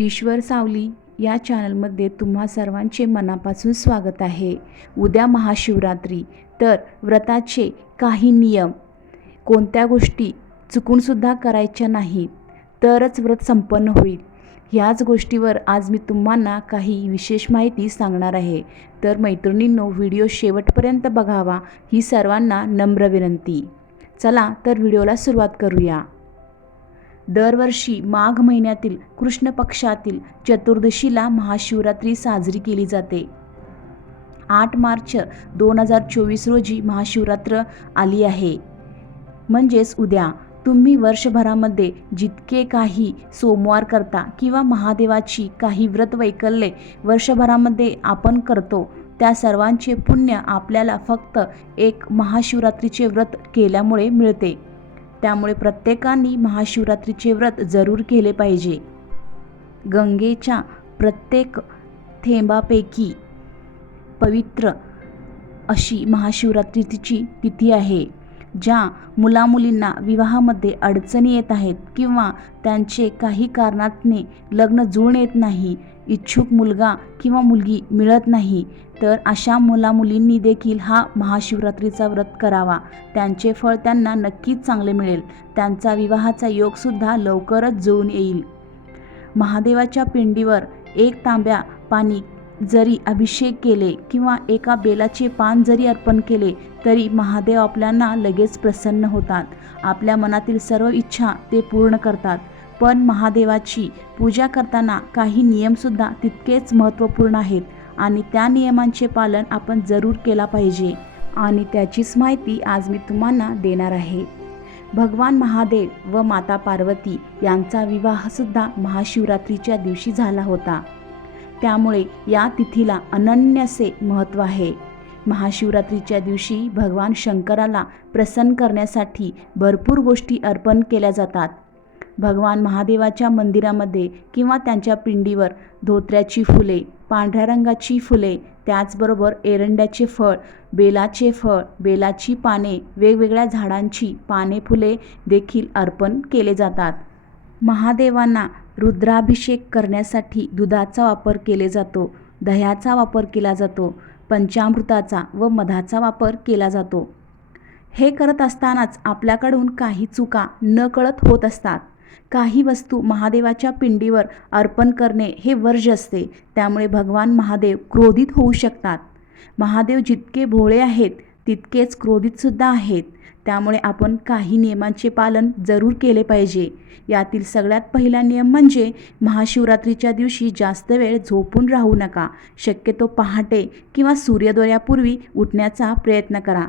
ईश्वर सावली या चॅनलमध्ये तुम्हा सर्वांचे मनापासून स्वागत आहे. उद्या महाशिवरात्री तर व्रताचे काही नियम. कोणत्या गोष्टी चुकूनसुद्धा करायच्या नाहीत तरच व्रत संपन्न होईल. ह्याच गोष्टीवर आज मी तुम्हाला काही विशेष माहिती सांगणार आहे. तर मैत्रिणींनो व्हिडिओ शेवटपर्यंत बघावा ही सर्वांना नम्र विनंती. चला तर व्हिडिओला सुरुवात करूया. दरवर्षी माघ महिन्यातील कृष्ण पक्षातील चतुर्दशीला महाशिवरात्री साजरी केली जाते. आठ मार्च दोन हजार चोवीस रोजी महाशिवरात्र आली आहे. म्हणजेच उद्या तुम्ही वर्षभरामध्ये जितके काही सोमवार करता किंवा महादेवाची काही व्रत वैकल्ये वर्षभरामध्ये आपण करतो त्या सर्वांचे पुण्य आपल्याला फक्त एक महाशिवरात्रीचे व्रत केल्यामुळे मिळते. त्यामुळे प्रत्येकाने महाशिवरात्रीचे व्रत जरूर केले पाहिजे. गंगेच्या प्रत्येक थेंबापैकी पवित्र अशी महाशिवरात्रीची तिथी आहे. ज्या मुलामुलींना विवाहामध्ये अडचणी येत आहेत किंवा त्यांचे काही कारणातने लग्न जुळून येत नाही इच्छुक मुलगा किंवा मुलगी मिळत नाही तर अशा मुलामुलींनी देखील हा महाशिवरात्रीचा व्रत करावा. त्यांचे फळ त्यांना नक्कीच चांगले मिळेल. त्यांचा विवाहाचा योगसुद्धा लवकरच जुळून येईल. महादेवाच्या पिंडीवर एक तांब्या पाणी जरी अभिषेक केले किंवा एका बेलाचे पान जरी अर्पण केले तरी महादेव आपल्यांना लगेच प्रसन्न होतात. आपल्या मनातील सर्व इच्छा ते पूर्ण करतात. पण महादेवाची पूजा करताना काही नियमसुद्धा तितकेच महत्त्वपूर्ण आहेत आणि त्या नियमांचे पालन आपण जरूर केला पाहिजे. आणि त्याचीच माहिती आज मी तुम्हाला देणार आहे. भगवान महादेव व माता पार्वती यांचा विवाहसुद्धा महाशिवरात्रीच्या दिवशी झाला होता. त्यामुळे या तिथीला अनन्यसे महत्त्व आहे. महाशिवरात्रीच्या दिवशी भगवान शंकराला प्रसन्न करण्यासाठी भरपूर गोष्टी अर्पण केल्या जातात. भगवान महादेवाच्या मंदिरामध्ये किंवा त्यांच्या पिंडीवर धोत्र्याची फुले पांढऱ्या रंगाची फुले त्याचबरोबर एरंड्याचे फळ बेलाचे फळ बेलाची पाने वेगवेगळ्या झाडांची पाने फुले देखील अर्पण केले जातात. महादेवांना रुद्राभिषेक करण्यासाठी दुधाचा वापर केले जातो दह्याचा वापर केला जातो पंचामृताचा व मधाचा वापर केला जातो. हे करत असतानाच आपल्याकडून काही चुका नकळत होत असतात. काही वस्तू महादेवाच्या पिंडीवर अर्पण करणे हे वर्ज असते. त्यामुळे भगवान महादेव क्रोधित होऊ शकतात. महादेव जितके भोळे आहेत तितकेच क्रोधितसुद्धा आहेत. त्यामुळे आपण काही नियमांचे पालन जरूर केले पाहिजे. यातील सगळ्यात पहिला नियम म्हणजे महाशिवरात्रीच्या दिवशी जास्त वेळ झोपून राहू नका. शक्यतो पहाटे किंवा सूर्योदयापूर्वी उठण्याचा प्रयत्न करा.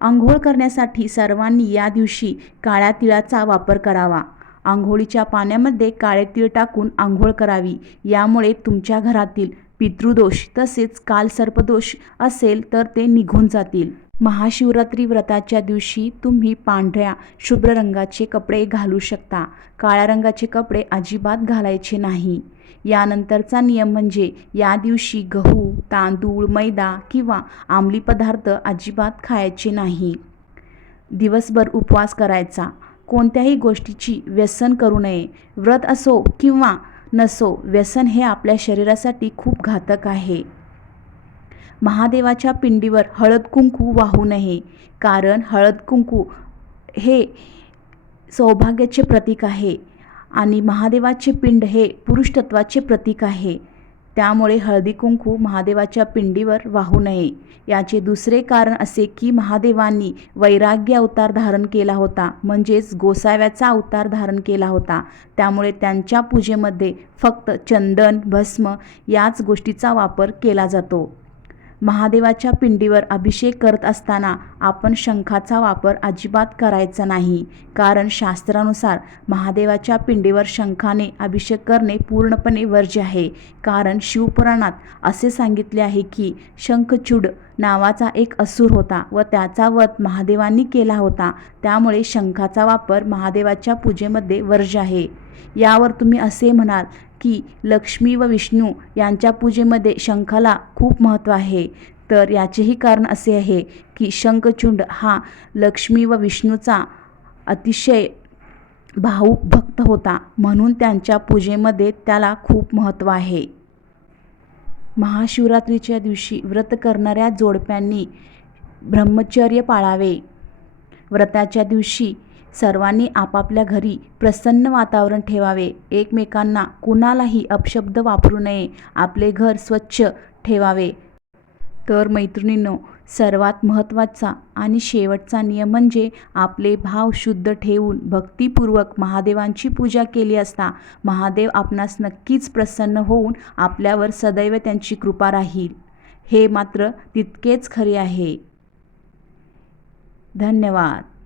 आंघोळ करण्यासाठी सर्वांनी या दिवशी काळ्या तिळाचा वापर करावा. आंघोळीच्या पाण्यामध्ये काळे तीळ टाकून आंघोळ करावी. यामुळे तुमच्या घरातील पितृदोष तसेच कालसर्पदोष असेल तर ते निघून जातील. महाशिवरात्री व्रताच्या दिवशी तुम्ही पांढऱ्या शुभ्र रंगाचे कपडे घालू शकता. काळ्या रंगाचे कपडे अजिबात घालायचे नाही. यानंतरचा नियम म्हणजे या दिवशी गहू तांदूळ मैदा किंवा आंबली पदार्थ अजिबात खायचे नाही. दिवसभर उपवास करायचा. कोणत्याही गोष्टीची व्यसन करू नये. व्रत असो किंवा नसो व्यसन हे आपल्या शरीरासाठी खूप घातक आहे. महादेवाच्या पिंडीवर हळद कुंकू वाहू नये कारण हळद कुंकू हे सौभाग्याचे प्रतीक आहे आणि महादेवाचे पिंड हे पुरुष तत्वाचे प्रतीक आहे. त्यामुळे हळदी कुंकू महादेवाच्या पिंडीवर वाहू नये. याचे दुसरे कारण असे की महादेवांनी वैराग्य अवतार धारण केला होता म्हणजेच गोसाव्याचा अवतार धारण केला होता. त्यामुळे त्यांच्या पूजेमध्ये फक्त चंदन भस्म याच गोष्टीचा वापर केला जातो. महादेवाच्या पिंडीवर अभिषेक करत असताना आपण शंखाचा वापर अजिबात करायचा नाही. कारण शास्त्रानुसार महादेवाच्या पिंडीवर शंखाने अभिषेक करणे पूर्णपणे वर्ज्य आहे. कारण शिवपुराणात असे सांगितले आहे की शंखचूड नावाचा एक असुर होता व त्याचा वध महादेवांनी केला होता. त्यामुळे शंखाचा वापर महादेवाच्या पूजेमध्ये वर्ज्य आहे. यावर तुम्ही असे म्हणाल की लक्ष्मी व विष्णू यांच्या पूजेमध्ये शंखाला खूप महत्त्व आहे. तर याचेही कारण असे आहे की शंखचुंड हा लक्ष्मी व विष्णूचा अतिशय भावुक भक्त होता म्हणून त्यांच्या पूजेमध्ये त्याला खूप महत्त्व आहे. महाशिवरात्रीच्या दिवशी व्रत करणाऱ्या जोडप्यांनी ब्रह्मचर्य पाळावे. व्रताच्या दिवशी सर्वांनी आपापल्या घरी प्रसन्न वातावरण ठेवावे. एकमेकांना कुणालाही अपशब्द वापरू नये. आपले घर स्वच्छ ठेवावे. तर मैत्रिणींनो सर्वात महत्त्वाचा आणि शेवटचा नियम म्हणजे आपले भाव शुद्ध ठेवून भक्तिपूर्वक महादेवांची पूजा केली असता महादेव आपणास नक्कीच प्रसन्न होऊन आपल्यावर सदैव त्यांची कृपा राहील. हे मात्र तितकेच खरे आहे. धन्यवाद.